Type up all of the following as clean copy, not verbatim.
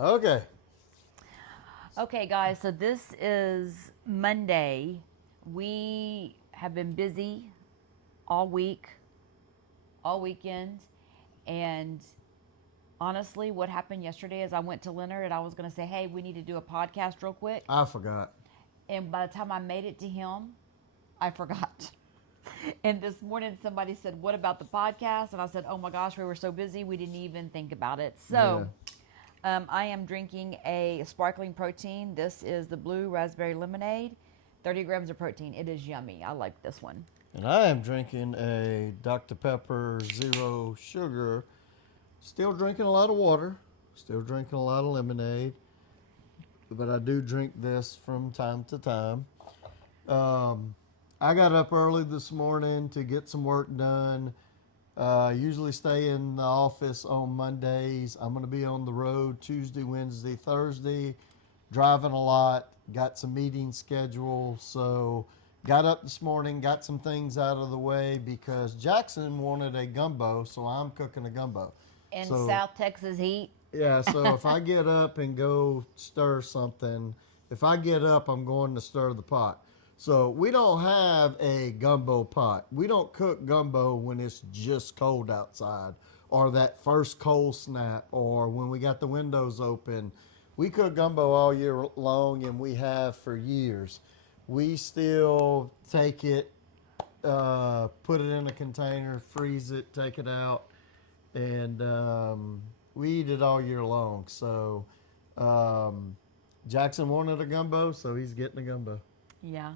Okay. Okay, guys, so this is Monday. We have been busy all week, all weekend, and honestly, what happened yesterday is I went to Leonard and I was going to say, hey, we need to do a podcast real quick. I forgot. And by the time I made it to him, I forgot. And this morning, somebody said, what about the podcast? And I said, oh my gosh, we were so busy, we didn't even think about it. Yeah. I am drinking a sparkling protein. This is the blue raspberry lemonade, 30 grams of protein. It is yummy. I like this one. And I am drinking a Dr. Pepper Zero Sugar. Still drinking a lot of water. Still drinking a lot of lemonade. But I do drink this from time to time. I got up early this morning to get some work done. Usually stay in the office on Mondays. I'm going to be on the road Tuesday, Wednesday, Thursday, driving a lot. Got some meetings scheduled. So got up this morning, got some things out of the way because Jackson wanted a gumbo, so I'm cooking a gumbo. In So, South Texas heat. yeah, so if I get up and go stir something, if I get up, I'm going to stir the pot. So we don't have a gumbo pot. We don't cook gumbo when it's just cold outside or that first cold snap or when we got the windows open. We cook gumbo all year long and we have for years. We still take it, put it in a container, freeze it, take it out, and we eat it all year long. So Jackson wanted a gumbo, so he's getting a gumbo. Yeah.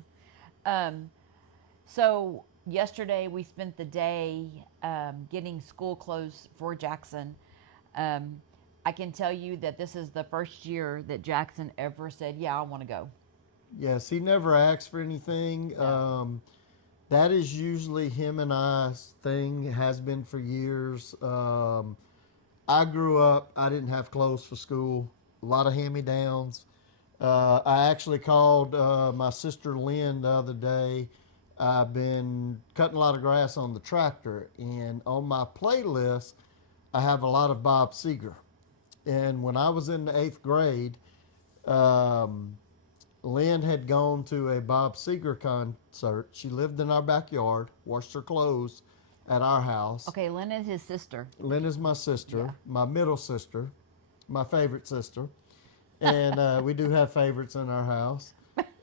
So yesterday we spent the day getting school clothes for Jackson. I can tell you that this is the first year that Jackson ever said, yeah, I want to go. Yes, he never asks for anything. No. That is usually him and I's thing, has been for years. I grew up, I didn't have clothes for school, a lot of hand-me-downs. I actually called my sister Lynn the other day. I've been cutting a lot of grass on the tractor, and on my playlist, I have a lot of Bob Seger. And when I was in the 8th grade, um, Lynn had gone to a Bob Seger concert. She lived in our backyard, washed her clothes at our house. Okay, Lynn is his sister. Lynn is my sister, Yeah. my middle sister, my favorite sister. And we do have favorites in our house.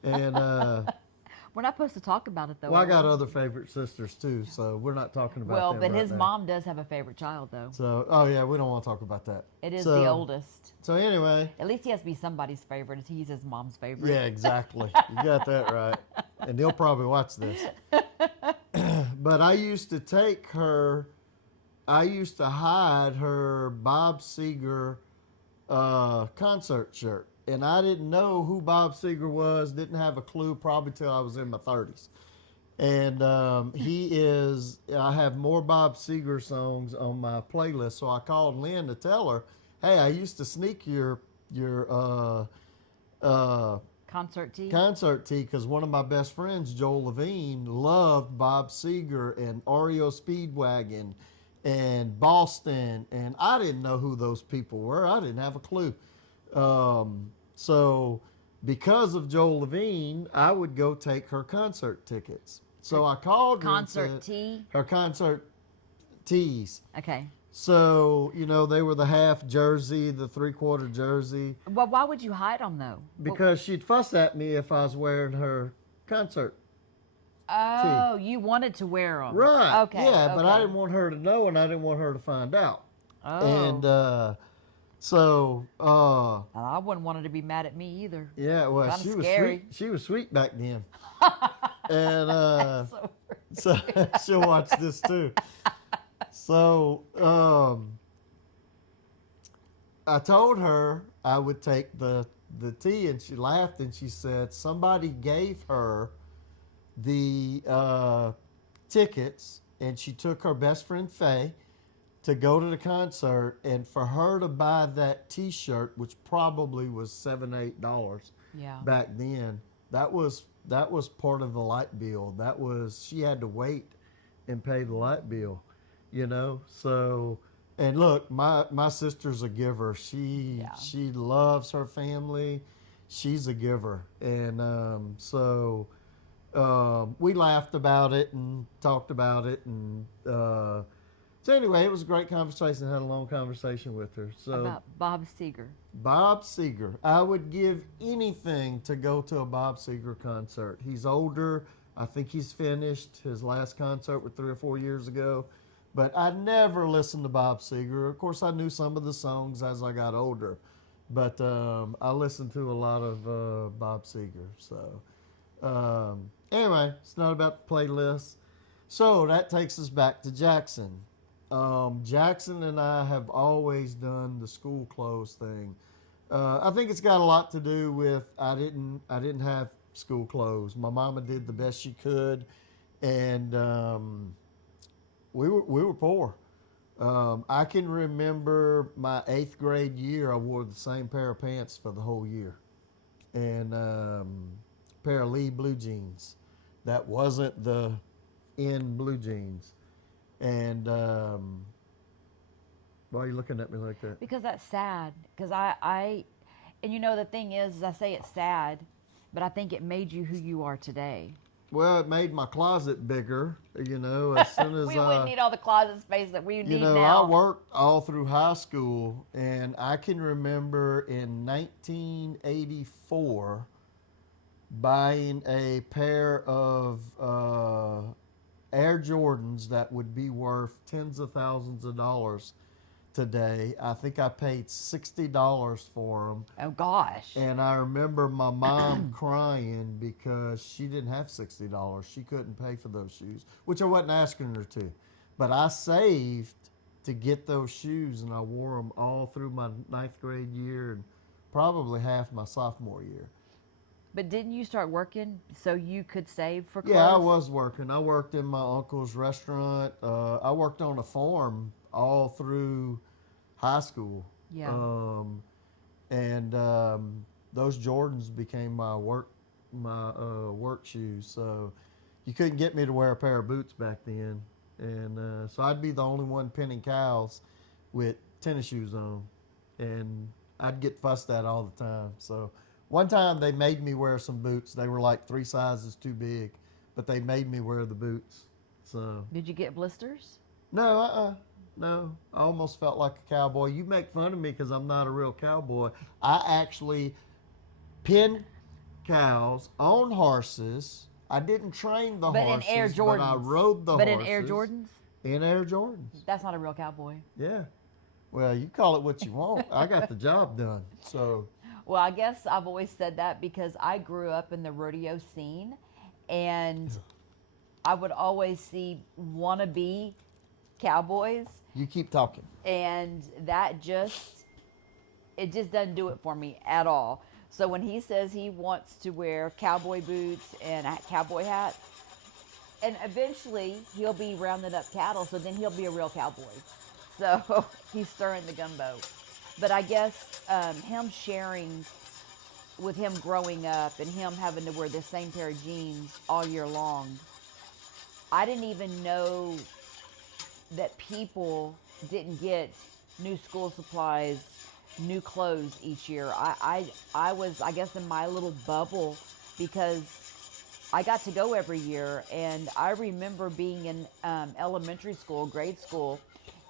And We're not supposed to talk about it though. well, I are got we? other favorite sisters too, so we're not talking about Well, them but right his now. mom does have a favorite child though. So, oh yeah, we don't want to talk about that. It is So- the oldest. So anyway, At least he has to be somebody's favorite. He's his mom's favorite. yeah, exactly. You got that right. And he'll probably watch this. But I used to take her, I used to hide her Bob Seger concert shirt. And I didn't know who Bob Seger was, didn't have a clue probably till I was in my 30s. And I have more Bob Seger songs on my playlist. So I called Lynn to tell her, hey, I used to sneak your Concert tee. concert tee because one of my best friends, Joel Levine, loved Bob Seger and REO Speedwagon and Boston. And I didn't know who those people were. I didn't have a clue. So because of Joel Levine, I would go take her concert tickets. So I called her and Concert said- tee. her concert tees. Okay. So, they were the half jersey, the 3/4 jersey, Well, why would you hide them though? because she'd fuss at me if I was wearing her concert. Oh, you wanted to wear them. Right. Okay. Yeah, but I okay. didn't want her to know and I didn't want her to find out. Oh. And so, And I wouldn't want her to be mad at me either. yeah, well, Kinda she was scary. sweet. She was sweet back then. And So, so she'll watch this too. So I told her I would take the tea, and she laughed and she said somebody gave her the tickets, and she took her best friend Faye to go to the concert, and for her to buy that T-shirt, which probably was $7-8 yeah. back then, that was part of the light bill. She had to wait and pay the light bill, So And look, my sister's a giver. She Yeah. she loves her family. She's a giver, and we laughed about it and talked about it, and so anyway, it was a great conversation. Had a long conversation with her. So About Bob Seger. Bob Seger, I would give anything to go to a Bob Seger concert. He's older. I think he's finished. His last concert was 3 or 4 years ago. But I never listened to Bob Seger. Of course, I knew some of the songs as I got older. But I listened to a lot of Bob Seger. So anyway, it's not about the playlist. So that takes us back to Jackson. Jackson and I have always done the school clothes thing. I think it's got a lot to do with I didn't have school clothes. My mama did the best she could, and we were poor. I can remember my 8th grade year. I wore the same pair of pants for the whole year, and pair of Lee blue jeans. That wasn't the in blue jeans, and why are you looking at me like that? Because that's sad. Because and you know, the thing is I say it's sad, but I think it made you who you are today. Well, it made my closet bigger. As soon as We wouldn't need all the closet space that we need I now. worked all through high school, and I can remember in 1984 buying a pair of Air Jordans that would be worth tens of thousands of dollars today. I think I paid $60 for them. Oh gosh. And I remember my mom crying because she didn't have $60. She couldn't pay for those shoes, which I wasn't asking her to. But I saved to get those shoes, and I wore them all through my 9th grade year and probably half my sophomore year. But didn't you start working so you could save for clothes? Yeah, I was working. I worked in my uncle's restaurant. I worked on a farm all through high school. Yeah. And those Jordans became my work shoes. So you couldn't get me to wear a pair of boots back then, and so I'd be the only one penning cows with tennis shoes on, and I'd get fussed at all the time. So one time they made me wear some boots. They were like 3 sizes too big, but they made me wear the boots. So Did you get blisters? no, no, I almost felt like a cowboy. You make fun of me because I'm not a real cowboy. I actually pinned cows on horses. I didn't train the But horses, in Air Jordans. but I rode the But horses. in Air Jordans? In Air Jordans. That's not a real cowboy. Yeah. Well, you call it what you want. I got the job done. So Well, I guess I've always said that because I grew up in the rodeo scene, and I would always see wannabe cowboys, you keep talking. and it just doesn't do it for me at all. So when he says he wants to wear cowboy boots and a cowboy hat, and eventually he'll be rounding up cattle, so then he'll be a real cowboy. So he's stirring the gumbo. But I guess him sharing with him growing up and him having to wear the same pair of jeans all year long, I didn't even know that people didn't get new school supplies, new clothes each year. I was, I guess, in my little bubble because I got to go every year. And I remember being in elementary school, grade school,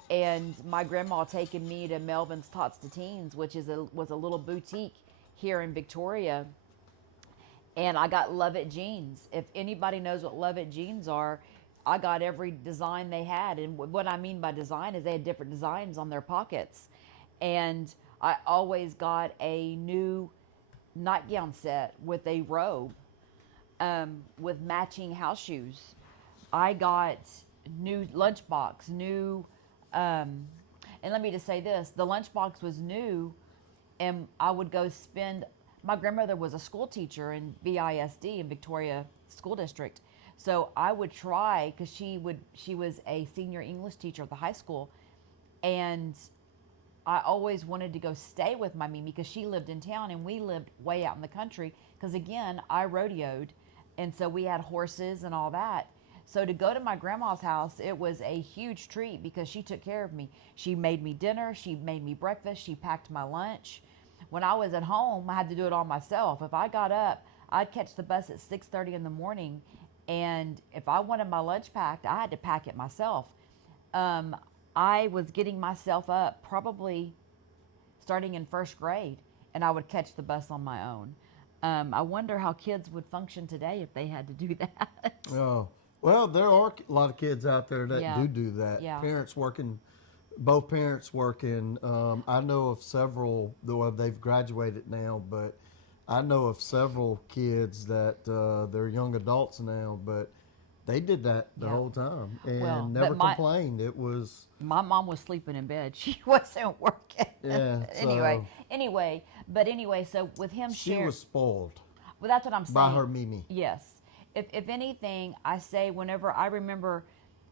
and my grandma taking me to Melvin's Tots to Teens, which was a little boutique here in Victoria. And I got Love It jeans. If anybody knows what Love It jeans are, I got every design they had. And what I mean by design is they had different designs on their pockets. And I always got a new nightgown set with a robe, with matching house shoes. I got new lunchbox, and let me just say this, the lunchbox was new, and I would go spend, my grandmother was a school teacher in BISD in Victoria School District. So I would try, because she was a senior English teacher at the high school, and I always wanted to go stay with my Mimi because she lived in town and we lived way out in the country. Because again, I rodeoed, and so we had horses and all that. So to go to my grandma's house, it was a huge treat because she took care of me. She made me dinner, she made me breakfast, she packed my lunch. When I was at home, I had to do it all myself. If I got up, I'd catch the bus at 6:30 in the morning, and if I wanted my lunch packed, I had to pack it myself. Um, I was getting myself up probably starting in first grade, and I would catch the bus on my own. I wonder how kids would function today if they had to do that. Oh, well, there are a lot of kids out there that Yeah, do that. yeah. Parents working, both parents working. I know of several, though they've graduated now, but I know of several kids that they're young adults now, but they did that the Yeah. whole time Well, and but never complained. It was, my mom was sleeping in bed. She wasn't working. yeah, anyway, so anyway, so with him she share, was spoiled well, that's what I'm by saying. her Mimi. Yes. If anything, I say whenever I remember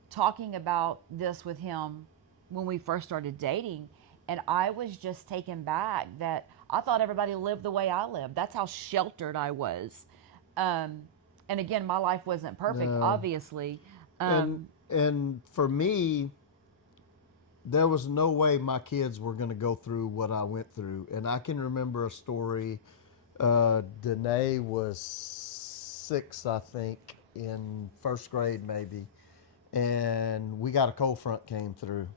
talking about this with him when we first started dating, and I was just taken back that I thought everybody lived the way I lived. That's how sheltered I was. Um, and again, my life wasn't perfect, No. obviously. And Um, and for me, there was no way my kids were going to go through what I went through. And I can remember a story. Danae was 6, I think, in first grade maybe, and we got a cold front came through,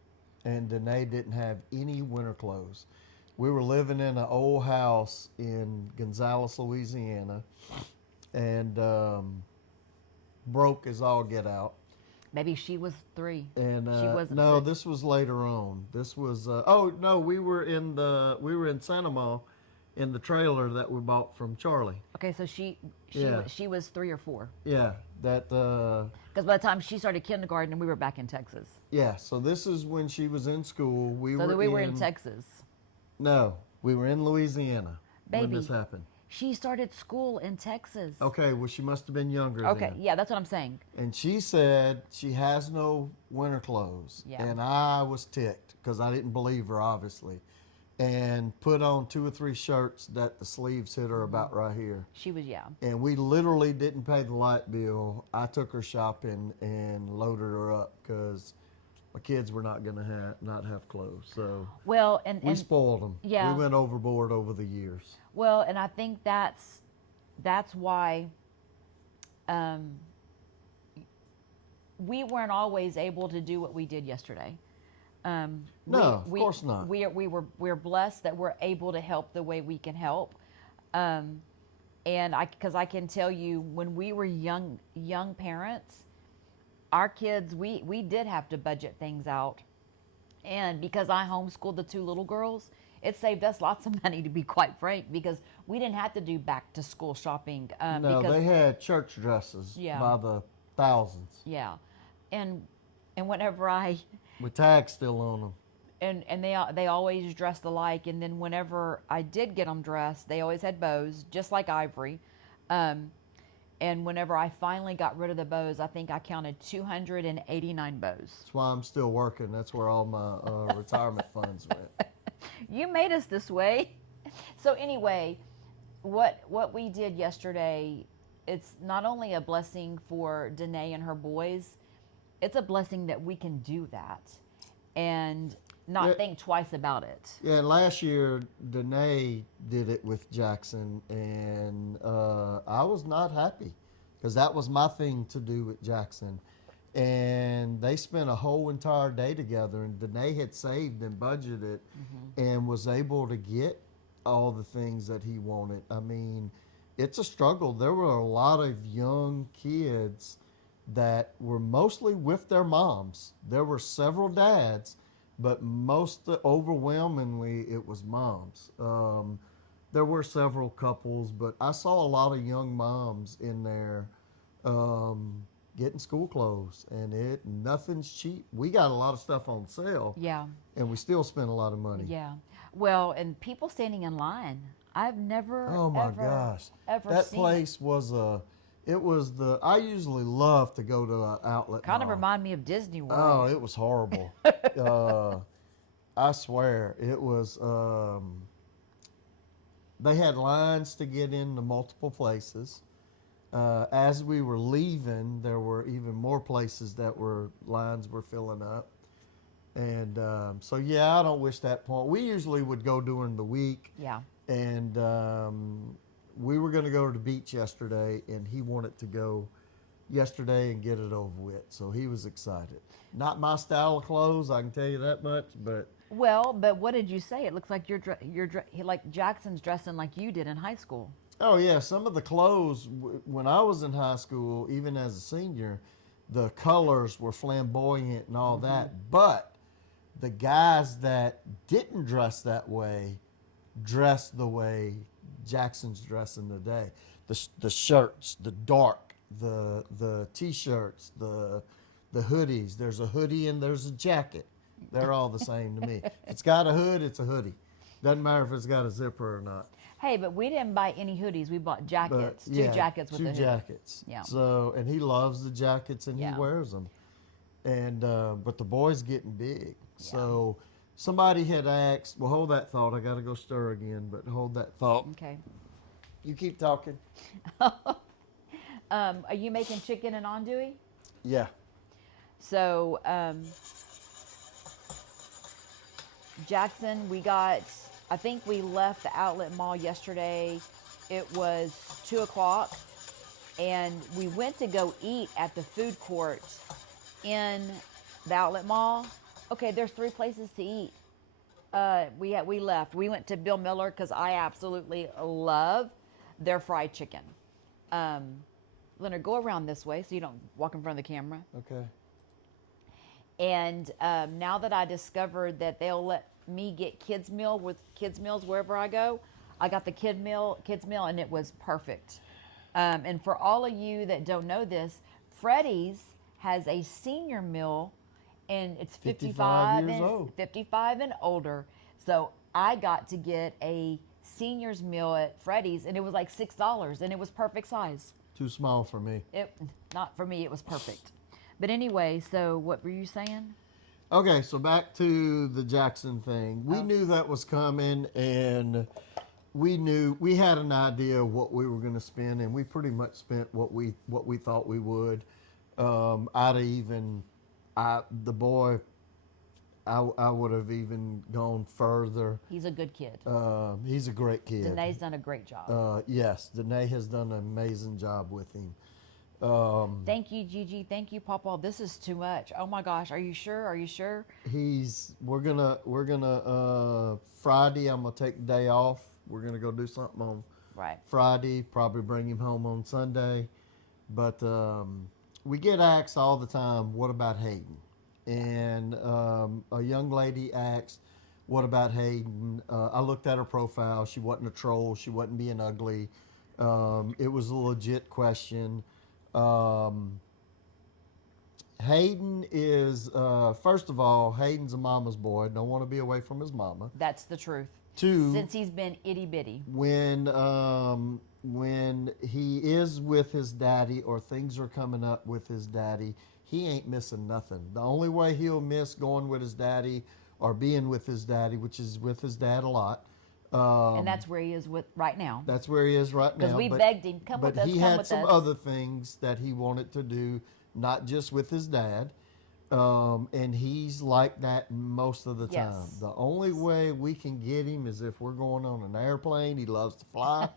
and Danae didn't have any winter clothes. We were living in an old house in Gonzales, Louisiana, and broke as all get out. maybe she was 3. And She wasn't no, 6. this was later on. This was oh no, we were in Sanama, in the trailer that we bought from Charlie. Okay, so she Yeah, she was 3 or 4. yeah, that Because by the time she started kindergarten, we were back in Texas. yeah. So this is when she was in school. So that we were in Texas. No, we were in Louisiana when this Baby, happened. she started school in Texas. Okay, well she must have been younger Okay, then. yeah, that's what I'm saying. And she said she has no winter clothes. Yeah. And I was ticked because I didn't believe her, obviously. And put on 2 or 3 shirts that the sleeves hit her about right here. She was, yeah. And we literally didn't pay the light bill. I took her shopping and loaded her up because my kids were not going to not have clothes. So Well, we spoiled them. yeah. We went overboard over the years. Well, and I think that's why we weren't always able to do what we did yesterday. No, of course not. We're blessed that we're able to help the way we can help. And because I can tell you, when we were young parents, our kids, we did have to budget things out. And because I homeschooled the 2 little girls, it saved us lots of money, to be quite frank, because we didn't have to do back to school shopping. No, because, they had church dresses Yeah. by the thousands yeah, and whenever I with tags still on them. and they always dressed alike. And then whenever I did get them dressed, they always had bows, just like Ivory. And whenever I finally got rid of the bows, I think I counted 289 bows. That's why I'm still working. That's where all my retirement funds went. You made us this way. So anyway, what we did yesterday, it's not only a blessing for Danae and her boys, it's a blessing that we can do that and not Yeah. think twice about it. Yeah, and last year Danae did it with Jackson, and I was not happy because that was my thing to do with Jackson. And they spent a whole entire day together, and Danae had saved and budgeted and was able to get all the things that he wanted. I mean, it's a struggle. There were a lot of young kids that were mostly with their moms. There were several dads, but overwhelmingly it was moms. There were several couples, but I saw a lot of young moms in there getting school clothes, and nothing's cheap. We got a lot of stuff on sale, Yeah, and we still spent a lot of money. yeah. Well, and people standing in line. I've never, Oh my ever, gosh, ever that seen place was I usually love to go to an outlet Kind of mall. remind me of Disney World. Oh, it was horrible. I swear it was. They had lines to get into multiple places. As we were leaving, there were even more places that lines were filling up. And so, yeah, I don't wish that point. We usually would go during the week. Yeah. And we were going to go to the beach yesterday, and he wanted to go yesterday and get it over with. So he was excited. Not my style of clothes, I can tell you that much, but Well, but what did you say? It looks like like Jackson's dressing like you did in high school. oh yeah, some of the clothes when I was in high school, even as a senior, the colors were flamboyant and all that. But the guys that didn't dress that way dressed the way Jackson's dressing today. The shirts, the dark, the t-shirts, the hoodies. There's a hoodie and there's a jacket. They're all the same to me. If it's got a hood, it's a hoodie. Doesn't matter if it's got a zipper or not. Hey, but we didn't buy any hoodies. We bought But jackets. yeah, Two jackets with two a hoodie. jackets. Yeah. So, and he loves the jackets and Yeah. he wears them. And but the boy's getting big. So somebody had asked. Well, hold that thought. I got to go stir again. But hold that thought. Okay. You keep talking. Are you making chicken and andouille? Yeah. So, Jackson, I think we left the outlet mall yesterday. It was 2 o'clock, and we went to go eat at the food court in the outlet mall. Okay, there's 3 places to eat. We left. We went to Bill Miller because I absolutely love their fried chicken. Leonard, go around this way so you don't walk in front of the camera. Okay. And now that I discovered that they'll let me get kids meals wherever I go, I got the kids meal, and it was perfect. And for all of you that don't know this, Freddy's has a senior meal, and it's 55 years old. 55 and older. So I got to get a senior's meal at Freddy's, and it was like $6, and it was perfect size. Too small for me. Not for me, it was perfect. But anyway, so what were you saying? Okay, so back to the Jackson thing. We knew that was coming, and we had an idea of what we were going to spend, and we pretty much spent what we thought we would. The boy, I would have even gone further. He's a good kid. He's a great kid. Danae's done a great job. Yes, Danae has done an amazing job with him. Thank you, Gigi. Thank you, Papa. This is too much. Oh my gosh. Are you sure? Are you sure? We're gonna Friday. I'm gonna take the day off. We're gonna go do something on Right. Friday. Probably bring him home on Sunday. But we get asked all the time, what about Hayden? And a young lady asked, what about Hayden? I looked at her profile. She wasn't a troll. She wasn't being ugly. It was a legit question. Hayden is, first of all, Hayden's a mama's boy. Don't want to be away from his mama. That's the truth. 2, Since he's been itty bitty. when he is with his daddy or things are coming up with his daddy, he ain't missing nothing. The only way he'll miss going with his daddy or being with his daddy, which is with his dad a lot. And that's where he is right now. That's where he is right now. Because we begged him, come with us, But he come had with some us. other things that he wanted to do, not just with his dad. And he's like that most of the time. Yes. The only way we can get him is if we're going on an airplane. He loves to fly.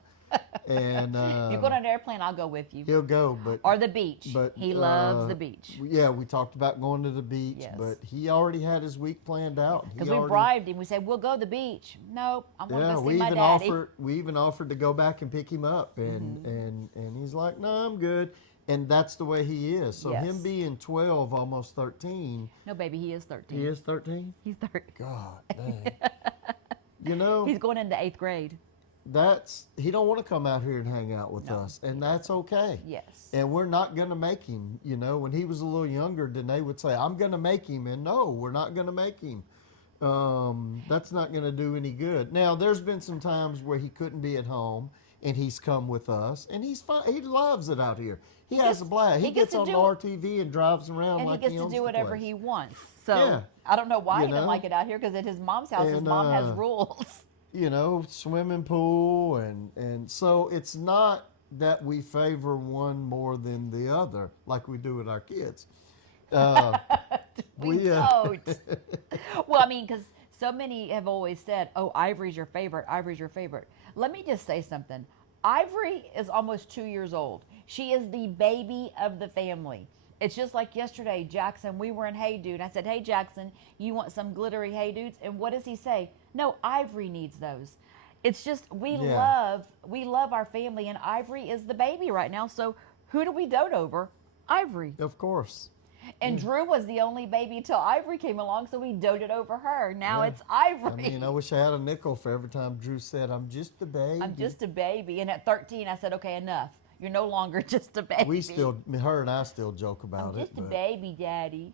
And If you go on an airplane, I'll go with you. he'll go, but Or the beach. but He loves the beach. Yeah, we talked about going to the beach, Yes. but he already had his week planned out. Because we bribed him. We said, we'll go to the beach. Nope, I want to go see my daddy. We even offered to go back and pick him up, and and he's like, no, I'm good. And that's the way he is. So Yes. him being 12, almost 13. No, baby, he is 13. He is 13? He's 13. God dang. You know, He's going into 8th grade. he don't want to come out here and hang out with No, us, and that's okay. Yes. And we're not going to make him. You know, when he was a little younger, Danae would say, I'm going to make him. And no, we're not going to make him. That's not going to do any good. Now, there's been some times where he couldn't be at home, and he's come with us, and he's fine. He loves it out here. He has a blast. He gets on RTV and drives around And like he gets to owns do the whatever place. he wants. So Yeah. I don't know why You he doesn't know? like it out here, because at his mom's house, his And, mom has rules. You know, swimming pool, and so it's not that we favor one more than the other, like we do with our kids. Uh, We we don't. Well, I mean, because so many have always said, "Oh, Ivory's your favorite. Ivory's your favorite." Let me just say something. Ivory is almost 2 years old. She is the baby of the family. It's just like yesterday, Jackson. We were in Hey Dude. I said, "Hey Jackson, you want some glittery Hey Dudes?" And what does he say? No, Ivory needs those. It's just yeah, we love our family, and Ivory is the baby right now. So who do we dote over? Ivory. of course. And Drew was the only baby till Ivory came along, so we doted over her. Now Yeah. it's I mean, I Ivory. wish I had a nickel for every time Drew said, "I'm just a I'm baby." just a baby. And at 13, I said, okay, enough. You're no longer just a We baby. still, her and I still joke I'm about it, just a but baby, Daddy.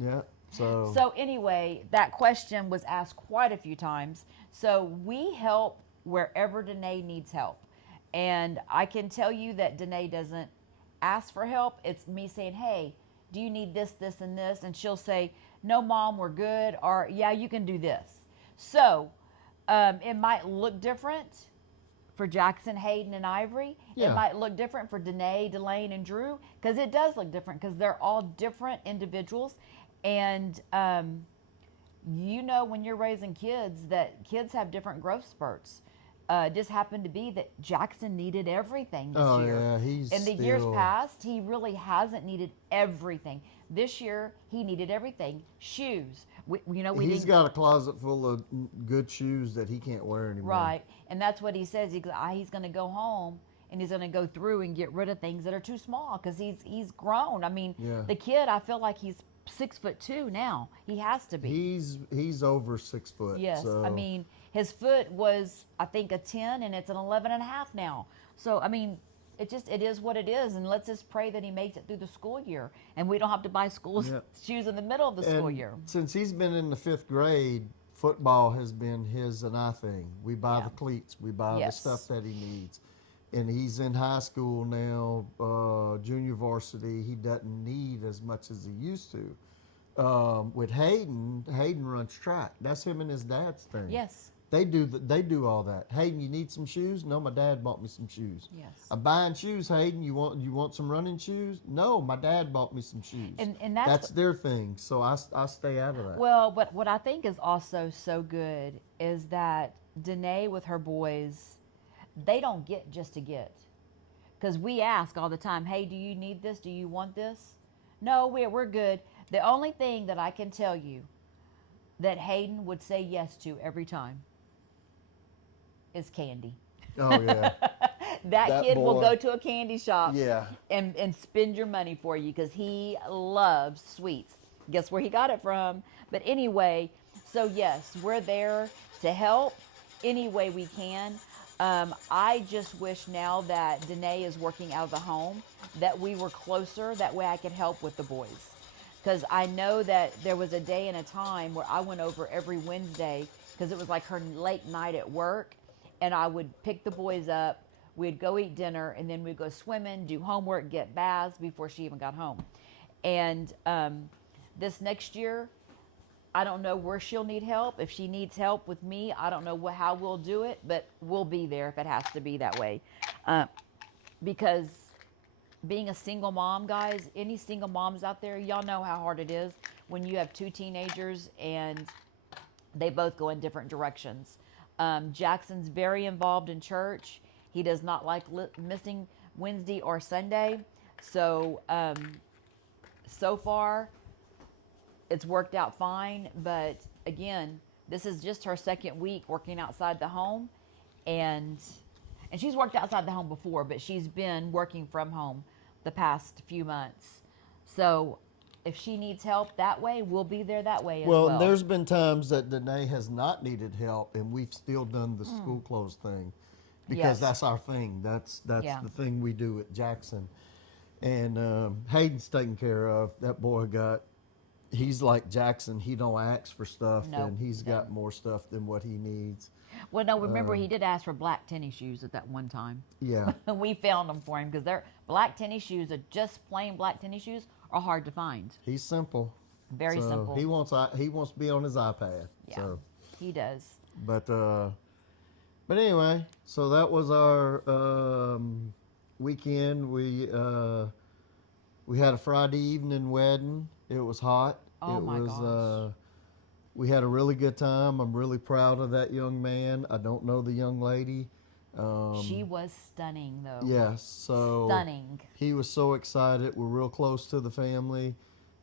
yeah. So So, anyway, that question was asked quite a few times. So, we help wherever Danae needs help. And I can tell you that Danae doesn't ask for help. It's me saying, hey, do you need this, this, and this? And she'll say, no, Mom, we're good. Or, yeah, you can do this. So, it might look different for Jackson, Hayden, and Ivory. It yeah, might look different for Danae, Delane, and Drew because it does look different because they're all different individuals. And you know, when you're raising kids, that kids have different growth spurts. It just happened to be that Jackson needed everything this oh year. yeah, he's In the years still. past, he really hasn't needed everything. This year, he needed everything. Shoes. We He's didn't. got a closet full of good shoes that he can't wear anymore. Right. And that's what he says. He's going to go home and he's going to go through and get rid of things that are too small because he's grown. I mean, Yeah. the kid, I feel like he's 6'2" now. He has to be. He's over 6 foot. Yes. So I mean, his foot was, I think, a 10 and it's an 11 and a half now. So, I mean, it is what it is. And let's just pray that he makes it through the school year and we don't have to buy school yeah. shoes in the middle of the school And year. since he's been in the 5th grade, football has been his and I thing. We buy Yeah. the cleats, we buy the Yes. stuff that he needs. And he's in high school now, junior varsity. He doesn't need as much as he used to. With Hayden runs track. That's him and his dad's thing. Yes. They do all that. Hayden, you need some shoes? No, my dad bought me some shoes. Yes. I'm buying shoes, Hayden. You want some running shoes? No, my dad bought me some shoes. And That's their thing. So I stay out of that. Well, but what I think is also so good is that Danae with her boys, they don't get just to get. Because we ask all the time, hey, do you need this? Do you want this? No, we're good. The only thing that I can tell you that Hayden would say yes to every time is candy. Oh yeah. That kid will boy. go to a candy shop Yeah. and spend your money for you because he loves sweets. Guess where he got it from? But anyway, so yes, we're there to help any way we can. I just wish now that Danae is working out of the home that we were closer. That way I could help with the boys. Because I know that there was a day and a time where I went over every Wednesday because it was like her late night at work. And I would pick the boys up. We'd go eat dinner and then we'd go swimming, do homework, get baths before she even got home. And this next year, I don't know where she'll need help. If she needs help with me, I don't know how we'll do it, but we'll be there if it has to be that way. Because being a single mom, guys, any single moms out there, y'all know how hard it is when you have two teenagers and they both go in different directions. Jackson's very involved in church. He does not like missing Wednesday or Sunday. So, so far, it's worked out fine. But again, this is just her second week working outside the home. And she's worked outside the home before, but she's been working from home the past few months. So if she needs help that way, we'll be there that way as well. Well, there's been times that Danae has not needed help, and we've still done the school clothes thing because Yes. that's our thing. That's Yeah. the thing we do at Jackson. And Hayden's taken care of. That boy he's like Jackson. He don't ask for stuff, Nope. and he's got more stuff than what he needs. Well, no, remember he did ask for black tennis shoes at that one time. Yeah. We found them for him because they're black tennis shoes, are just plain black tennis shoes, are hard to find. He's simple. Very So simple. He wants to be on his iPad. Yeah. So, He does. but anyway, so that was our weekend. We had a Friday evening wedding. It was hot. Oh It my was. gosh. We had a really good time. I'm really proud of that young man. I don't know the young lady. She was stunning, though. Yes, so Stunning. he was so excited. We're real close to the family.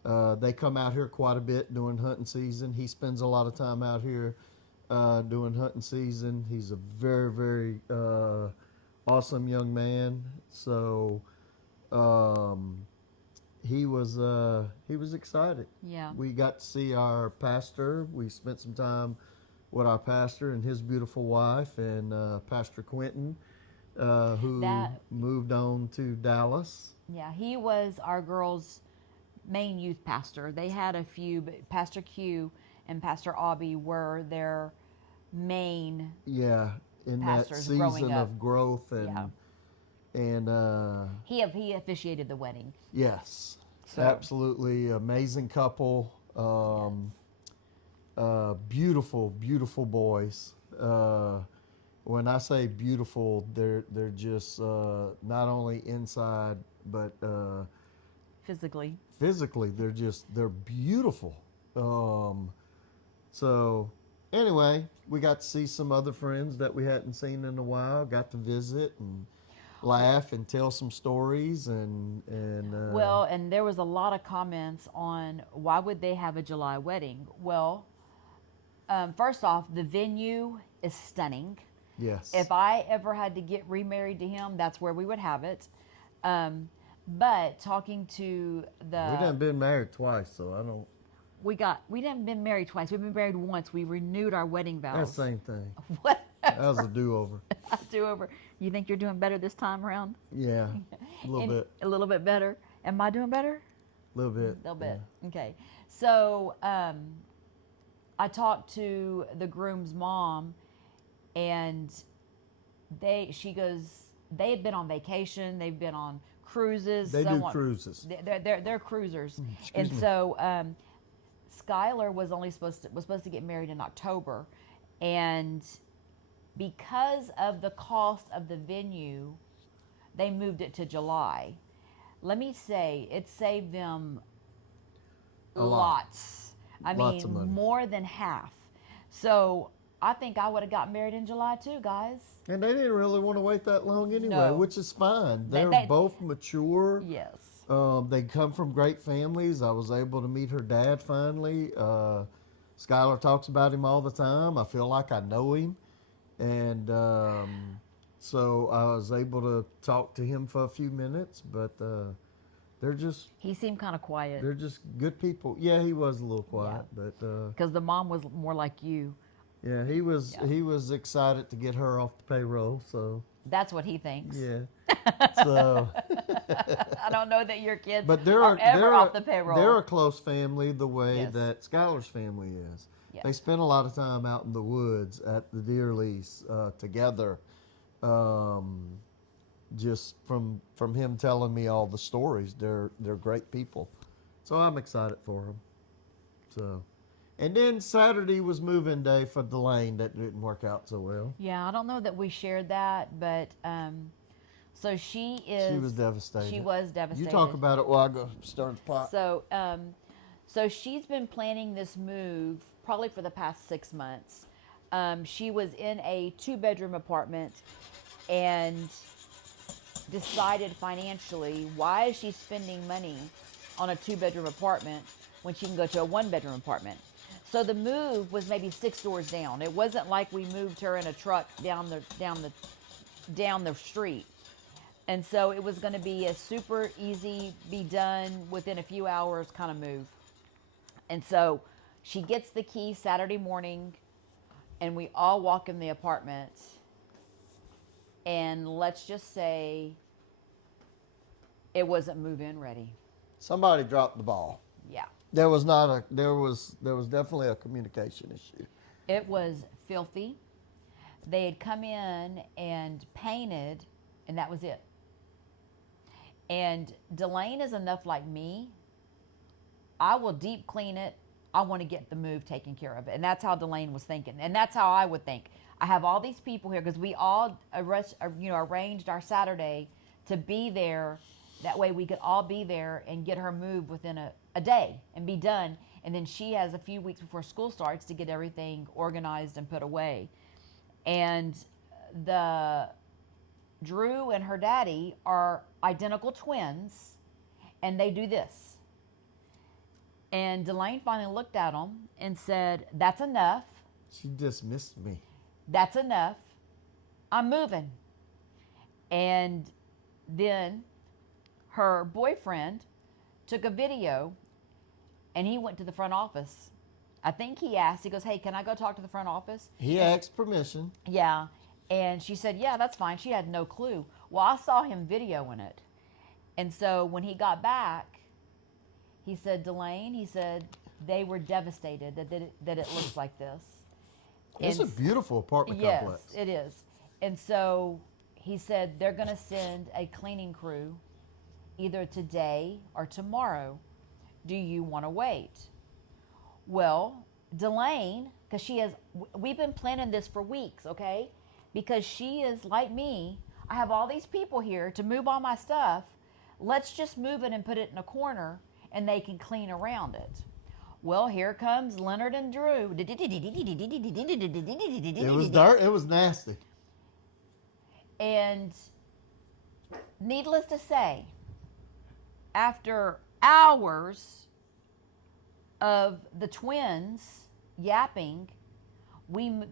They come out here quite a bit during hunting season. He spends a lot of time out here doing hunting season. He's a very, very awesome young man. So um, he was excited. Yeah. We got to see our pastor. We spent some time with our pastor and his beautiful wife, and Pastor Quentin, who That, moved on to Dallas. yeah, he was our girls' main youth pastor. They had a few, but Pastor Q and Pastor Aubie were their main Yeah, in that pastors growing season up. of growth Yeah. and He officiated the wedding. yes, So absolutely amazing couple. Beautiful, beautiful boys. When I say beautiful, they're just not only inside but physically. physically. They're beautiful. So anyway, we got to see some other friends that we hadn't seen in a while. Got to visit and laugh and tell some stories and Well, and there was a lot of comments on why would they have a July wedding. Well, first off, the venue is stunning. yes. If I ever had to get remarried to him, that's where we would have it. But talking to We the done been married twice, so I don't. we didn't been married twice. We've been married once. We renewed our wedding That's vows. the same thing. Whatever. That was a do-over. Do over. You think you're doing better this time around? Yeah, a little bit, A little bit better. Am I doing better? a little bit. A little bit. Okay. So I talked to the groom's mom, and she goes, they had been on vacation. They've been on cruises. They so do on. cruises. They're cruisers, Excuse and me. so Skylar was supposed to get married in October, and because of the cost of the venue, they moved it to July. Let me say, it saved them A lot. lots. I Lots of mean, money. more than half. So I think I would have got married in July too, guys. And they didn't really want to wait that long anyway, No. which is fine. They- They're they- both mature. Yes. They come from great families. I was able to meet her dad finally. Skylar talks about him all the time. I feel like I know him. And so I was able to talk to him for a few minutes, but they're just He seemed kind of quiet they're just good people. Yeah, he was a little quiet, but because the mom was more like you. yeah, he was excited to get her off the payroll. So That's what he thinks. yeah, so I don't know that your kids but are ever off the payroll. They're a close family the way Yes. that Skylar's family is. Yes. They spend a lot of time out in the woods at the deer lease together. Just from him telling me all the stories, they're great people. So I'm excited for them. So, and then Saturday was move-in day for Delane. That didn't work out so well. Yeah, I don't know that we shared that, but so she She was devastated. She was devastated. You talk about it while I go stir the pot. So, so she's been planning this move probably for the past 6 months. She was in a 2-bedroom apartment and decided financially, why is she spending money on a 2-bedroom apartment when she can go to a 1-bedroom apartment? So the move was maybe 6 doors down. It wasn't like we moved her in a truck down the street. And so it was going to be a super easy, be done within a few hours kind of move. And so she gets the key Saturday morning, and we all walk in the apartment. And let's just say it wasn't move-in ready. Somebody dropped the ball. Yeah. There was definitely a communication issue. It was filthy. They had come in and painted, and that was it. And Delane is enough like me. I will deep clean it. I want to get the move taken care of. And that's how Delane was thinking. And that's how I would think. I have all these people here because we all arranged our Saturday to be there. That way we could all be there and get her moved within a day and be done. And then she has a few weeks before school starts to get everything organized and put away. And the Drew and her daddy are identical twins, and they do this. And Delane finally looked at them and said, "That's enough. She dismissed me. That's enough. I'm moving." And then her boyfriend took a video, and he went to the front office. I think he asked, he goes, "Hey, can I go talk to the front office?" He asked permission. Yeah. And she said, "Yeah, that's fine." She had no clue. Well, I saw him videoing it. And so when he got back, he said, "Delane," he said, "they were devastated that it looks like this." It's a beautiful apartment Yes, complex. it is. And so he said they're going to send a cleaning crew either today or tomorrow. Do you want to wait? Well, Delane, because we've been planning this for weeks, okay? Because she is like me. I have all these people here to move all my stuff. Let's just move it and put it in a corner, and they can clean around it. Well, here comes Leonard and Drew. It was dirt. It was nasty. And needless to say, after hours of the twins yapping,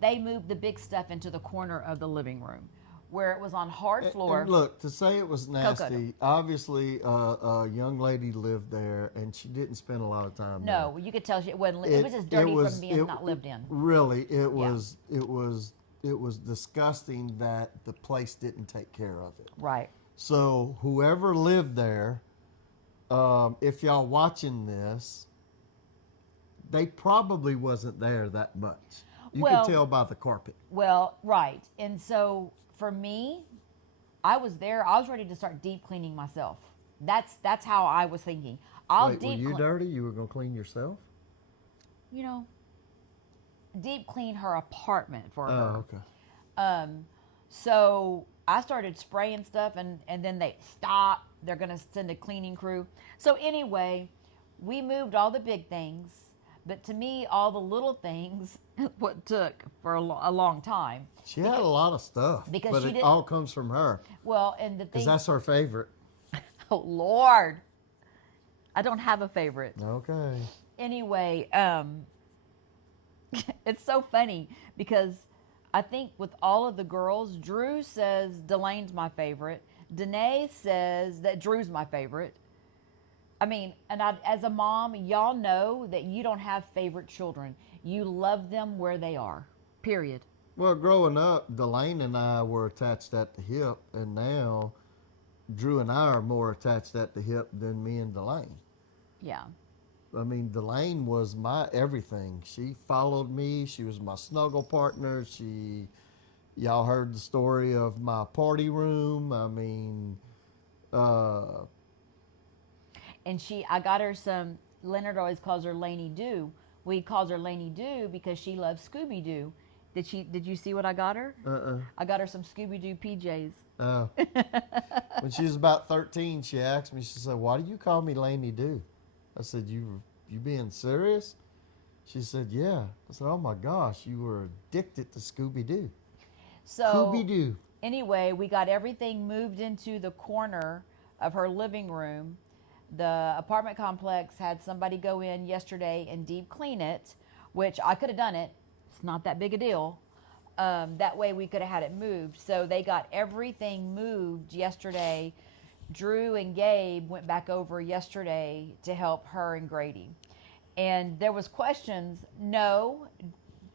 they moved the big stuff into the corner of the living room where it was on hard floor. And look, to say it was nasty, obviously a young lady lived there, and she didn't spend a lot of time there. No, you could tell it wasn't. It was just dirty from being not lived in. Really, it was disgusting that the place didn't take care of it. Right. So whoever lived there, if y'all watching this, they probably wasn't there that much. You can tell by the carpet. Well, right. And so for me, I was there. I was ready to start deep cleaning myself. That's how I was thinking. Wait, were you dirty? You were gonna clean yourself? You know, deep clean her apartment for her. Oh, okay. So I started spraying stuff, and then they stopped. They're gonna send a cleaning crew. So anyway, we moved all the big things. But to me, all the little things, what took for a long time. She had a lot of stuff, but it all comes from her. Well, and the thing, because that's her favorite. Oh Lord, I don't have a favorite. Okay. Anyway, it's so funny because I think with all of the girls, Drew says Delane's my favorite. Danae says that Drew's my favorite. I mean, and as a mom, y'all know that you don't have favorite children. You love them where they are, period. Well, growing up, Delane and I were attached at the hip, and now Drew and I are more attached at the hip than me and Delane. Yeah. I mean, Delane was my everything. She followed me. She was my snuggle partner. Y'all heard the story of my party room. I mean, and I got her some, Leonard always calls her Laney Doo. We calls her Laney Doo because she loves Scooby-Doo. Did you see what I got her? I got her some Scooby-Doo PJs. Oh. When she was about 13, she asked me, she said, "Why do you call me Laney Doo?" I said, You being serious? She said, "Yeah." I said, "Oh my gosh, you were addicted to Scooby-Doo." So, Scooby-Doo. Anyway, we got everything moved into the corner of her living room. The apartment complex had somebody go in yesterday and deep clean it, which I could have done it. It's not that big a deal. That way we could have had it moved. So they got everything moved yesterday. Drew and Gabe went back over yesterday to help her and Grady. And there was questions. No,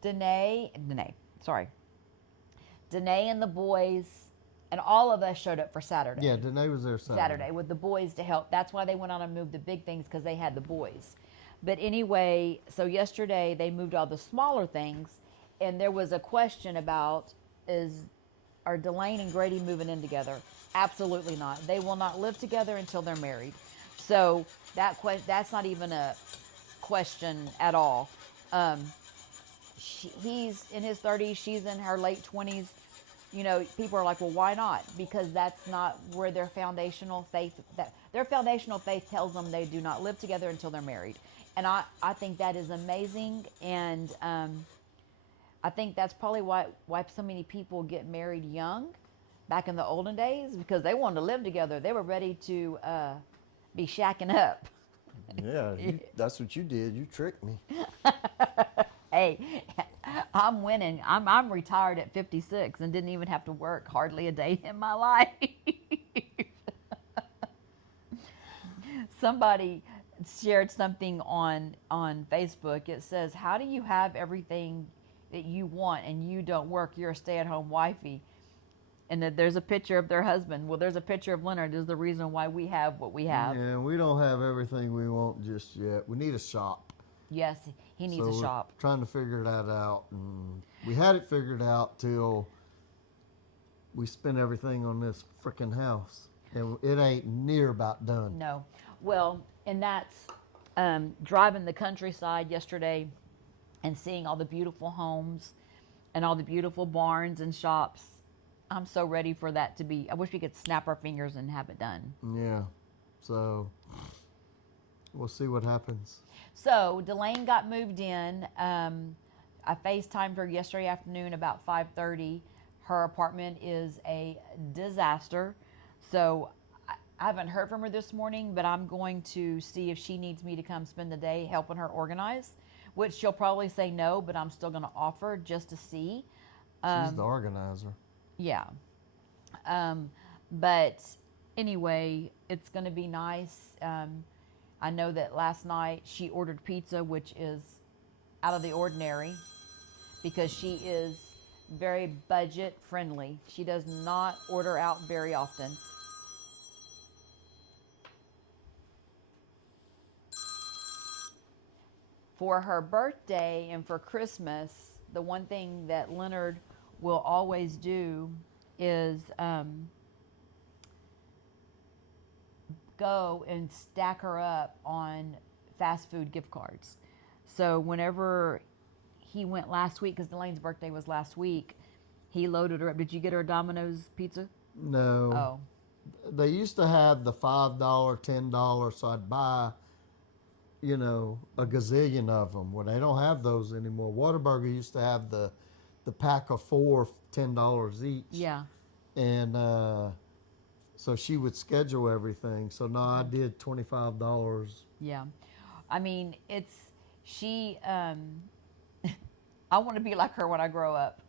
Danae and the boys and all of us showed up for Saturday. Yeah, Danae was there Saturday with the boys to help. That's why they went on and moved the big things, because they had the boys. But anyway, so yesterday they moved all the smaller things, and there was a question about, are Delane and Grady moving in together? Absolutely not. They will not live together until they're married. So that's not even a question at all. He's in his 30s, she's in her late 20s. people are like, well, why not? Because that's not where their foundational faith, that their foundational faith tells them they do not live together until they're married. And I think that is amazing. And I think that's probably why so many people get married young back in the olden days, because they wanted to live together. They were ready to be shacking up. Yeah, that's what you did. You tricked me. Hey, I'm winning. I'm retired at 56 and didn't even have to work hardly a day in my life. Somebody shared something on Facebook. It says, "How do you have everything that you want and you don't work? You're a stay-at-home wifey." And that there's a picture of their husband. Well, there's a picture of Leonard. Is the reason why we have what we have. Yeah, we don't have everything we want just yet. We need a shop. Yes, he needs So a we're shop. trying to figure that out. And we had it figured out till we spent everything on this freaking house. And it ain't near about done. No. Well, and that's driving the countryside yesterday and seeing all the beautiful homes and all the beautiful barns and shops. I'm so ready for that to be. I wish we could snap our fingers and have it done. Yeah. So we'll see what happens. So Delane got moved in. I FaceTimed her yesterday afternoon about 5:30. Her apartment is a disaster. So I haven't heard from her this morning, but I'm going to see if she needs me to come spend the day helping her organize, which she'll probably say no, but I'm still going to offer just to see. She's the organizer. Yeah. But anyway, it's going to be nice. I know that last night she ordered pizza, which is out of the ordinary because she is very budget friendly. She does not order out very often. For her birthday and for Christmas, the one thing that Leonard will always do is go and stack her up on fast food gift cards. So whenever he went last week, because Delane's birthday was last week, he loaded her up. Did you get her a Domino's pizza? No. Oh. They used to have the $5, $10, so I'd buy, a gazillion of them. Well, they don't have those anymore. Whataburger used to have the pack of four, $10 each. Yeah. And so she would schedule everything. So no, I did $25. Yeah. I mean, she, I want to be like her when I grow up.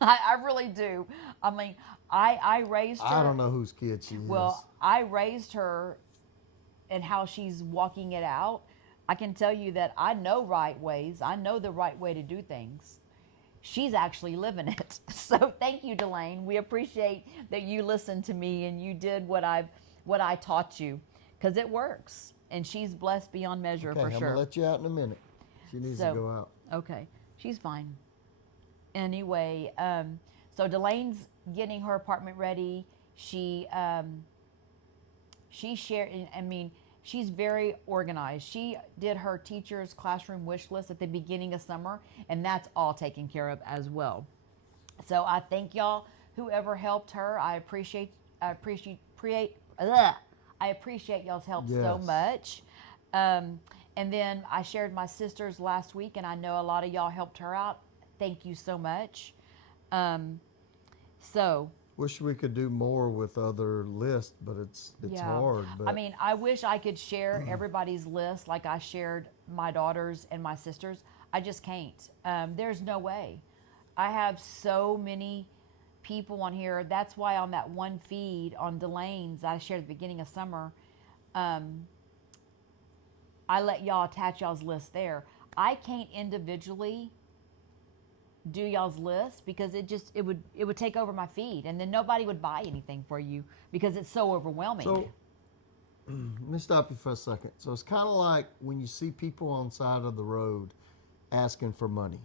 I really do. I mean, I raised her. I don't know whose kid she is. Well, I raised her and how she's walking it out. I can tell you that I know right ways. I know the right way to do things. She's actually living it. So thank you, Delane. We appreciate that you listened to me and you did what I taught you, because it works. And she's blessed beyond measure, okay, for I'm sure. going to let you out in a minute. She needs to go out. Okay, she's fine. Anyway, so Delane's getting her apartment ready. She shared. I mean, she's very organized. She did her teacher's classroom wish list at the beginning of summer, and that's all taken care of as well. So I thank y'all, whoever helped her. I appreciate y'all's help so Yes. much. And then I shared my sister's last week, and I know a lot of y'all helped her out. Thank you so much. So Wish we could do more with other lists, but it's yeah. hard. But I mean, I wish I could share everybody's list like I shared my daughters and my sisters. I just can't. There's no way. I have so many people on here. That's why on that one feed on Delane's I shared at the beginning of summer, I let y'all attach y'all's list there. I can't individually do y'all's list because it would take over my feed, and then nobody would buy anything for you because it's so overwhelming. so let me stop you for a second. So it's kind of like when you see people on the side of the road asking for money.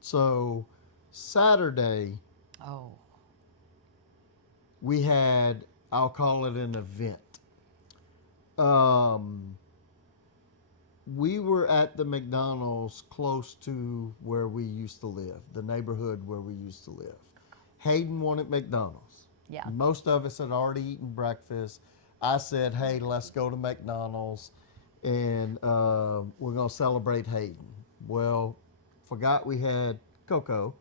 So Saturday Oh. we had, I'll call it an event. We were at the McDonald's close to where we used to live, the neighborhood where we used to live. Hayden wanted McDonald's. Yeah. Most of us had already eaten breakfast. I said, hey, let's go to McDonald's and we're going to celebrate Hayden. Well, forgot we had Coco.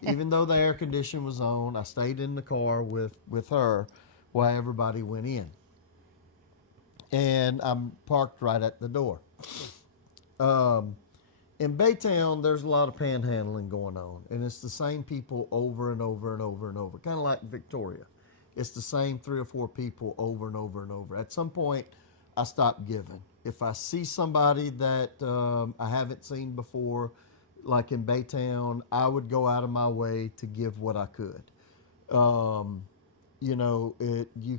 Even though the air condition was on, I stayed in the car with her while everybody went in. And I'm parked right at the door. Um, in Baytown, there's a lot of panhandling going on, and it's the same people over and over and over and over, kind of like Victoria. It's the same 3 or 4 people over and over and over. At some point, I stopped giving. If I see somebody that I haven't seen before, like in Baytown, I would go out of my way to give what I could. Um, you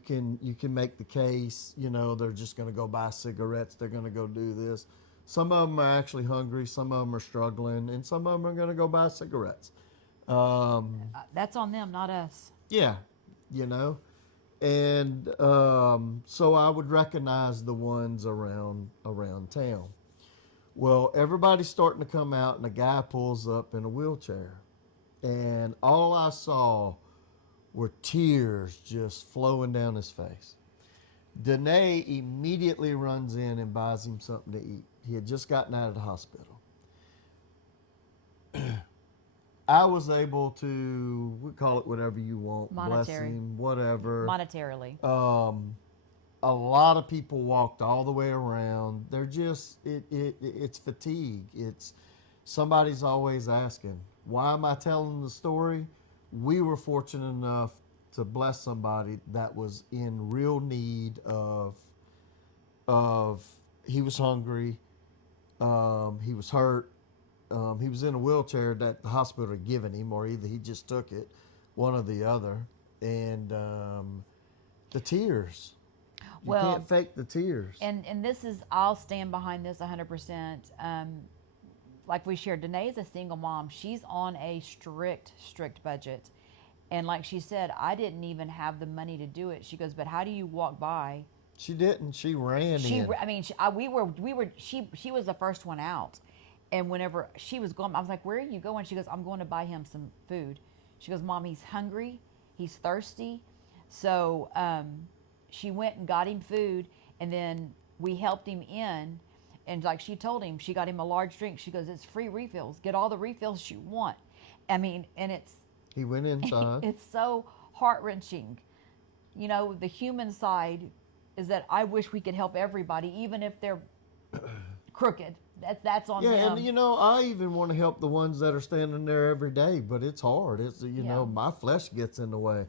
can make the case, they're just going to go buy cigarettes, they're going to go do this. Some of them are actually hungry, some of them are struggling, and some of them are going to go buy cigarettes. That's on them, not us. Yeah, you know and so I would recognize the ones around town. Well, everybody's starting to come out, and a guy pulls up in a wheelchair, and all I saw were tears just flowing down his face. Danae immediately runs in and buys him something to eat. He had just gotten out of the hospital. I was able to, we call it whatever you want, bless Monetary. him, whatever. Monetarily. A lot of people walked all the way around. They're just, it's fatigue. It's somebody's always asking, why am I telling the story? We were fortunate enough to bless somebody that was in real need of he was hungry, he was hurt, he was in a wheelchair that the hospital had given him, or either he just took it, one or the other, and the tears. You Well, can't fake the tears. And this is, I'll stand behind this 100%. Like we shared, Danae is a single mom. She's on a strict budget. And like she said, I didn't even have the money to do it. She goes, but how do you walk by? She didn't. She ran in. I mean, she was the first one out. And whenever she was going, I was like, where are you going? She goes, I'm going to buy him some food. She goes, Mom, he's hungry. He's thirsty. So she went and got him food. And then we helped him in. And like she told him, she got him a large drink. She goes, it's free refills. Get all the refills you want. I mean, and he went inside. it's so heart-wrenching. The human side is that I wish we could help everybody, even if they're crooked. That's on them. Yeah, and I even want to help the ones that are standing there every day, but it's hard. It's my flesh gets in the way.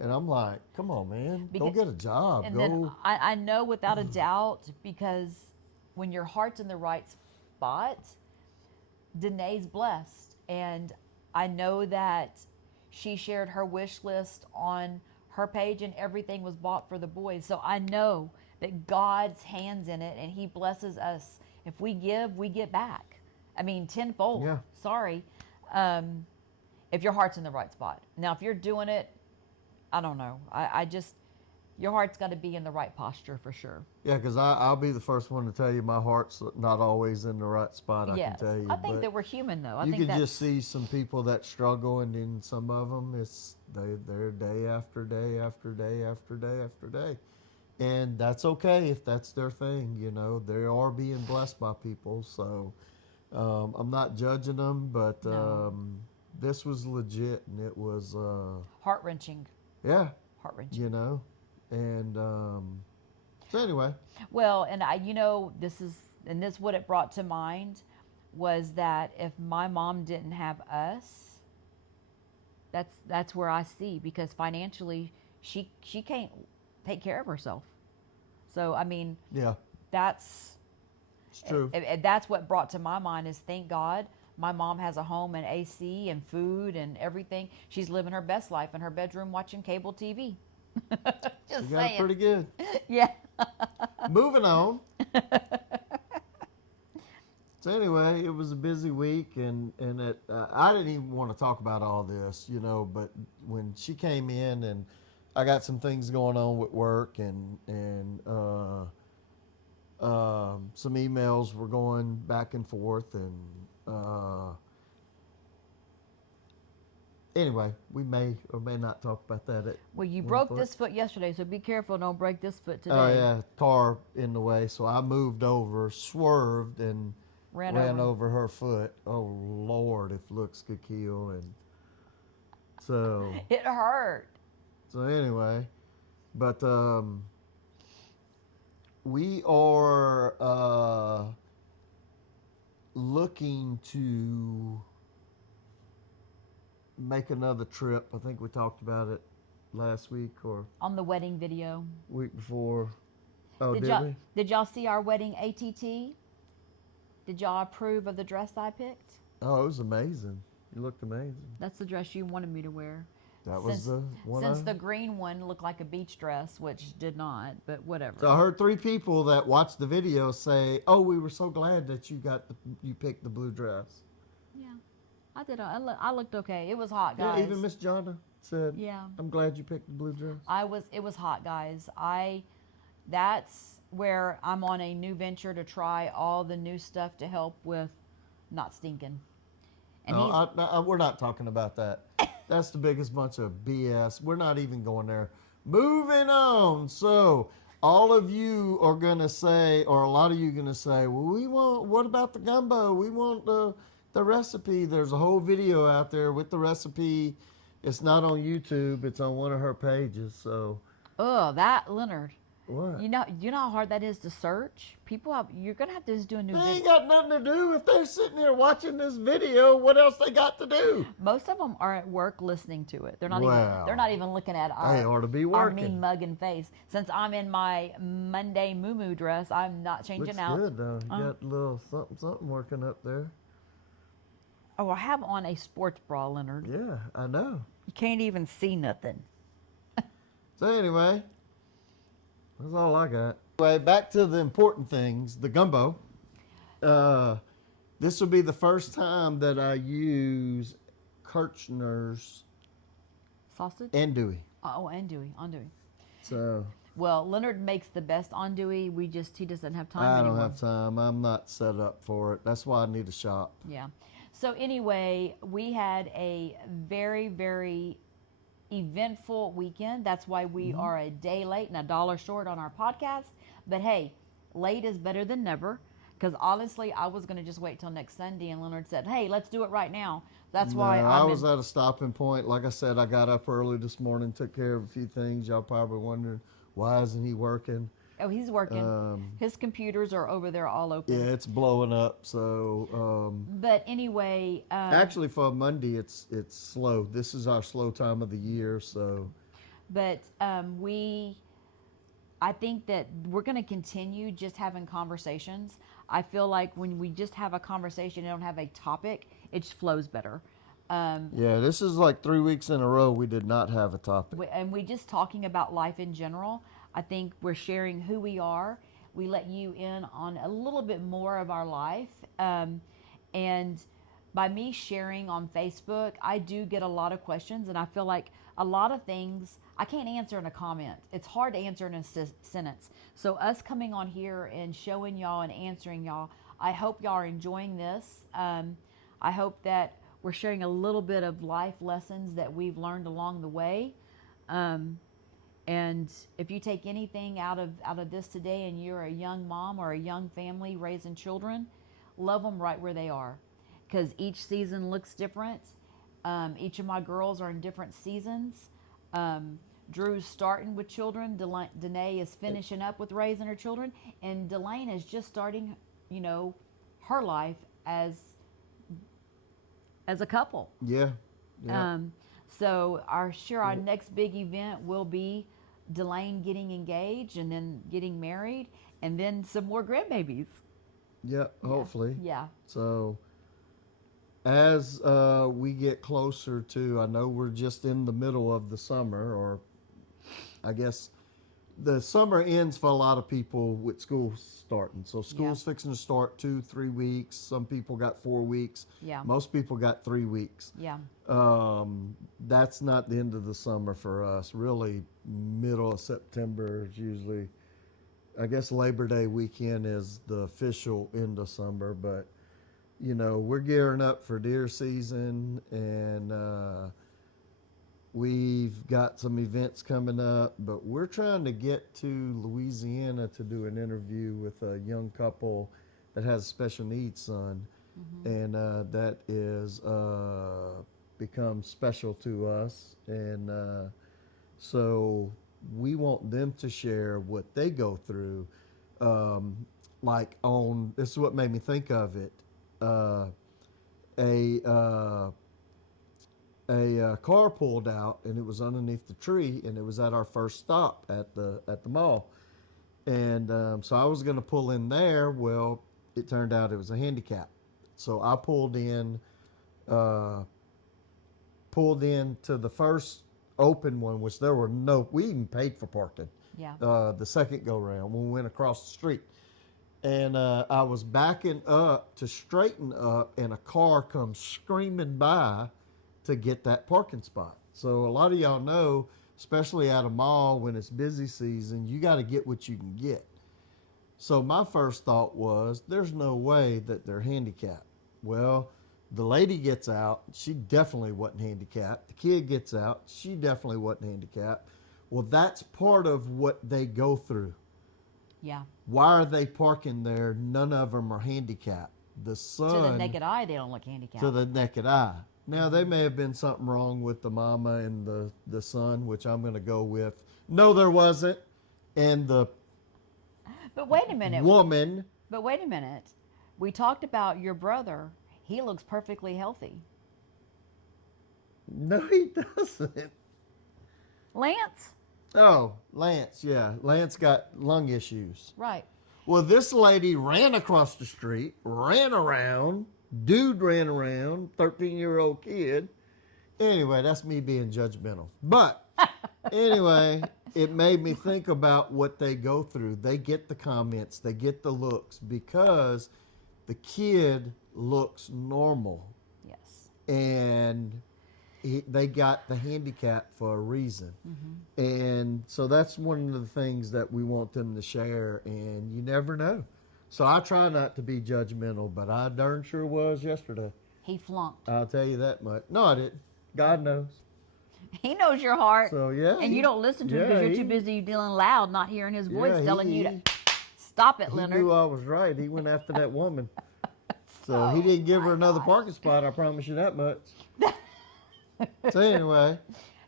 And I'm like, come on, man, go get a job. And then I know without a doubt, because when your heart's in the right spot, Danae's blessed. And I know that she shared her wish list on her page, and everything was bought for the boys. So I know that God's hand's in it, and He blesses us. If we give, we get back. I mean, tenfold. Yeah. Sorry. If your heart's in the right spot. Now, if you're doing it, I don't know. I just, your heart's got to be in the right posture for sure. Yeah, because I'll be the first one to tell you my heart's not always in the right spot. I Yes. can tell you. I think that we're human, though. You can just see some people that struggle, and then some of them, they're day after day after day after day after day. And that's okay if that's their thing. They are being blessed by people. So I'm not judging them, but No. this was legit, and it was heart-wrenching. Yeah. Heart-wrenching. And so anyway. Well, and this what it brought to mind was that if my mom didn't have us, that's where I see, because financially she can't take care of herself. So I mean, yeah, it's true. And that's what brought to my mind is, thank God my mom has a home and AC and food and everything. She's living her best life in her bedroom watching cable TV. Just you got saying. it pretty good. Yeah. Moving on. So anyway, it was a busy week, and I didn't even want to talk about all this, but when she came in, and I got some things going on with work, and some emails were going back and forth, and Anyway, we may or may not talk about that at Well, you one broke point. this foot yesterday, so be careful. Don't break this foot today. Oh yeah, car in the way, so I moved over, swerved, and ran over her foot. Oh Lord, if looks could kill, and so It hurt. anyway, but we are looking to make another trip. I think we talked about it last week or On the wedding video. week before. Oh, Did did y'all we? did y'all see our wedding ATT? Did y'all approve of the dress I picked? Oh, it was amazing. You looked amazing. That's the dress you wanted me to wear. That was the one. Since the green one looked like a beach dress, which did not, but whatever. So I heard 3 people that watched the video say, "Oh, we were so glad that you picked the blue dress." Yeah, I did. I looked okay. It was hot, guys. Yeah, even Miss Jonna said, Yeah. "I'm glad you picked the blue dress." It was hot, guys. That's where I'm on a new venture to try all the new stuff to help with not stinking. And No, we're not talking about that. That's the biggest bunch of BS. We're not even going there. Moving on. So, all of you are going to say, or a lot of you are going to say, well, what about the gumbo? We want the recipe. There's a whole video out there with the recipe. It's not on YouTube. It's on one of her pages. So, that Leonard. what? You know how hard that is to search. You're gonna have to just do a new They video. ain't got nothing to do. If they're sitting here watching this video, what else they got to do? Most of them are at work listening to it. They're Wow. not even looking at They ought to be our working. mean mugging face. Since I'm in my Monday moo dress, I'm not changing Looks out. good though. You got a little something working up there. Oh, I have on a sports bra, Leonard. Yeah, I know. You can't even see nothing. So anyway, that's all I got. Anyway, back to the important things. The gumbo. This will be the first time that I use Kirchner's Sausage? andouille. Oh, andouille. So Well, Leonard makes the best andouille. He doesn't have time I don't anymore. have time. I'm not set up for it. That's why I need a shop. Yeah. So anyway, we had a very, very eventful weekend. That's why we are a day late and $1 short on our podcast. But hey, late is better than never. Because honestly, I was going to just wait till next Sunday, and Leonard said, "Hey, let's do it right now." That's why I was at a stopping point. Like I said, I got up early this morning, took care of a few things. Y'all probably wondering why isn't he working? Oh, he's working. His computers are over there all open. Yeah, it's blowing up. So But anyway, actually, for a Monday, it's slow. This is our slow time of the year. So but I think that we're going to continue just having conversations. I feel like when we just have a conversation and don't have a topic, it just flows better. yeah, this is like 3 weeks in a row we did not have a topic. And we just talking about life in general. I think we're sharing who we are. We let you in on a little bit more of our life. And by me sharing on Facebook, I do get a lot of questions, and I feel like a lot of things I can't answer in a comment. It's hard to answer in a sentence. So us coming on here and showing y'all and answering y'all, I hope y'all are enjoying this. I hope that we're sharing a little bit of life lessons that we've learned along the way. And if you take anything out of this today, and you're a young mom or a young family raising children, love them right where they are, because each season looks different. Each of my girls are in different seasons. Drew's starting with children. Danae is finishing up with raising her children, and Delane is just starting, her life as a couple. Yeah. So our next big event will be Delane getting engaged and then getting married, and then some more grandbabies. Yeah, hopefully. Yeah. So as we get closer to, I know we're just in the middle of the summer, or I guess the summer ends for a lot of people with school starting. So school's fixing to start 2-3 weeks. Some people got 4 weeks. Yeah. Most people got 3 weeks. Yeah. That's not the end of the summer for us. Really, middle of September is usually, I guess Labor Day weekend is the official end of summer, but we're gearing up for deer season, and We've got some events coming up, but we're trying to get to Louisiana to do an interview with a young couple that has a special needs son, and that is become special to us, and so we want them to share what they go through. Like on this is what made me think of it. A car pulled out and it was underneath the tree and it was at our first stop at the mall, and so I was going to pull in there. Well, it turned out it was a handicap, so I pulled in to the first open one, which there were no, we even paid for parking. Yeah. The second go round when we went across the street, and I was backing up to straighten up, and a car comes screaming by to get that parking spot. So a lot of y'all know, especially at a mall when it's busy season, you got to get what you can get. So my first thought was, there's no way that they're handicapped. Well, the lady gets out, she definitely wasn't handicapped. The kid gets out, she definitely wasn't handicapped. Well, that's part of what they go through. Yeah. Why are they parking there? None of them are handicapped. The son, To the naked eye, they don't look handicapped. to the naked eye. Now, there may have been something wrong with the mama and the son, which I'm going to go with. No, there wasn't. And the But wait a minute. woman, But wait a minute. We talked about your brother. He looks perfectly healthy. no, he doesn't. Lance? Oh, Lance, yeah. Lance got lung issues. Right. Well, this lady ran across the street, ran around, dude ran around, 13-year-old kid. Anyway, that's me being judgmental. But anyway, it made me think about what they go through. They get the comments, they get the looks because the kid looks normal. Yes. And they got the handicap for a reason. And so that's one of the things that we want them to share, and you never know. So I try not to be judgmental, but I darn sure was yesterday. He flunked. I'll tell you that much. No, I didn't. God knows. He knows your heart. So, yeah. And you don't listen to him because you're too busy dealing loud, not hearing his voice telling you to stop it, He Leonard. knew I was right. He went after that woman. So he didn't give her another parking spot, I promise you that much. So anyway.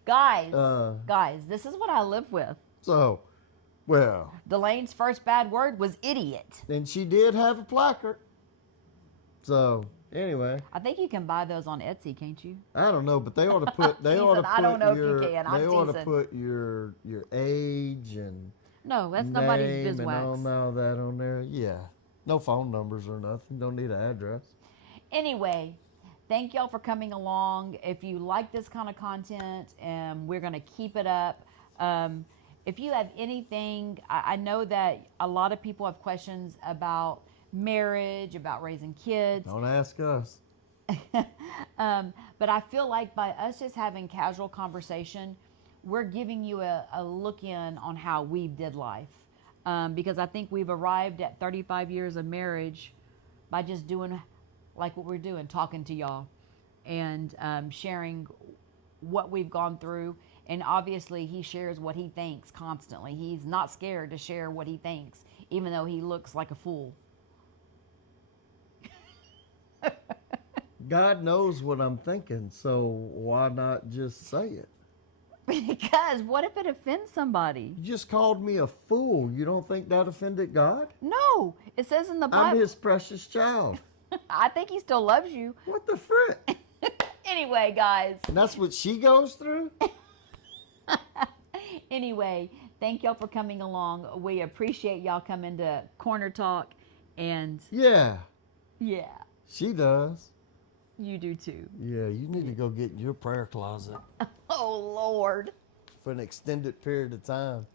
Guys, Uh, guys, this is what I live with. So, well, Delaine's first bad word was idiot. and she did have a placard. So, anyway, I think you can buy those on Etsy, can't you? I don't know, but they ought to put they ought to Teasing. put I don't know if you your can. I'm they ought to teasing. put your age and No, that's nobody's name and beeswax. all that on there. Yeah. No phone numbers or nothing. Don't need an address. Anyway, thank y'all for coming along. If you like this kind of content, we're going to keep it up. If you have anything, I know that a lot of people have questions about marriage, about raising kids. Don't ask us. But I feel like by us just having casual conversation, we're giving you a look in on how we did life. Because I think we've arrived at 35 years of marriage by just doing like what we're doing, talking to y'all and sharing what we've gone through. And obviously he shares what he thinks constantly. He's not scared to share what he thinks, even though he looks like a fool. God knows what I'm thinking, so why not just say it? Because what if it offends somebody? You just called me a fool. You don't think that offended God? No, it says in the Bible. I'm his precious child. I think he still loves you. What the frick? Anyway, guys. And that's what she goes through? Anyway, thank y'all for coming along. We appreciate y'all coming to Corner Talk. And Yeah, yeah, she does. you do too. Yeah, you need to go get in your prayer closet Oh, Lord. for an extended period of time.